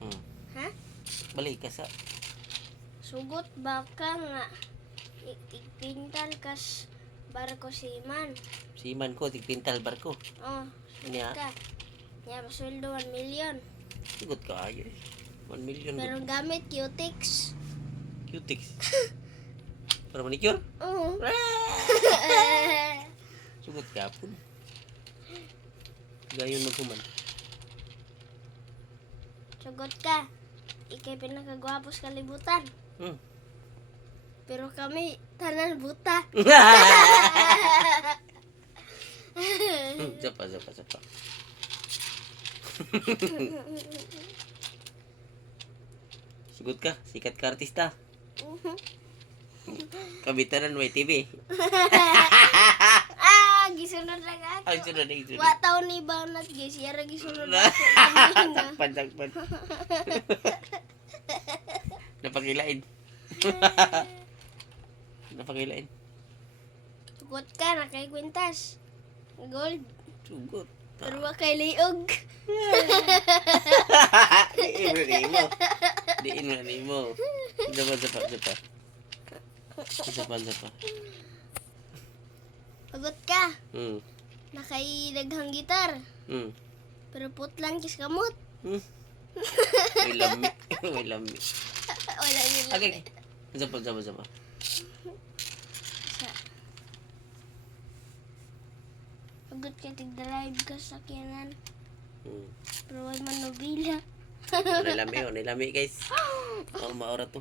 Hmm. Ha? Balik ka sa... Sugot baka nga. Tigpintal kas barko siman. Siman ko, tigpintal barko. Oh, Niya. ka. Niya, masweldo 1 million. Sugot ka ayo eh. 1 million. Pero gamit Cutix. Cutix. Para manicure? Oo. Sugot ka po. Gayon maghuman. Sugot ka. Ikay pinakagwapo sa kalibutan. Hmm. Pero kami, tanan buta. Sapa. Sugot ka, sikat ka artista. Kabitanan may TV. Gisunod lang ako. Ay, sunod na ito. Wa taon ni Banat, guys. Yara gisunod ako. Sakpan. Napakilain. Napakilain. Sugot ka, nakay kwintas. Gold. Sugot. Pero wa kay liog. Diin mo na mo. Sapa. Sugot ka, Hmm. nakay daghang gitar. Hmm. Pero putlan kis kamot. Hmm. May lami. Wala nila. Okay. Sapa. Sugot ka, tig-drive ka sa sakyanan. Hmm. Pero wala man nobila. Nilami guys. Oh, maura to.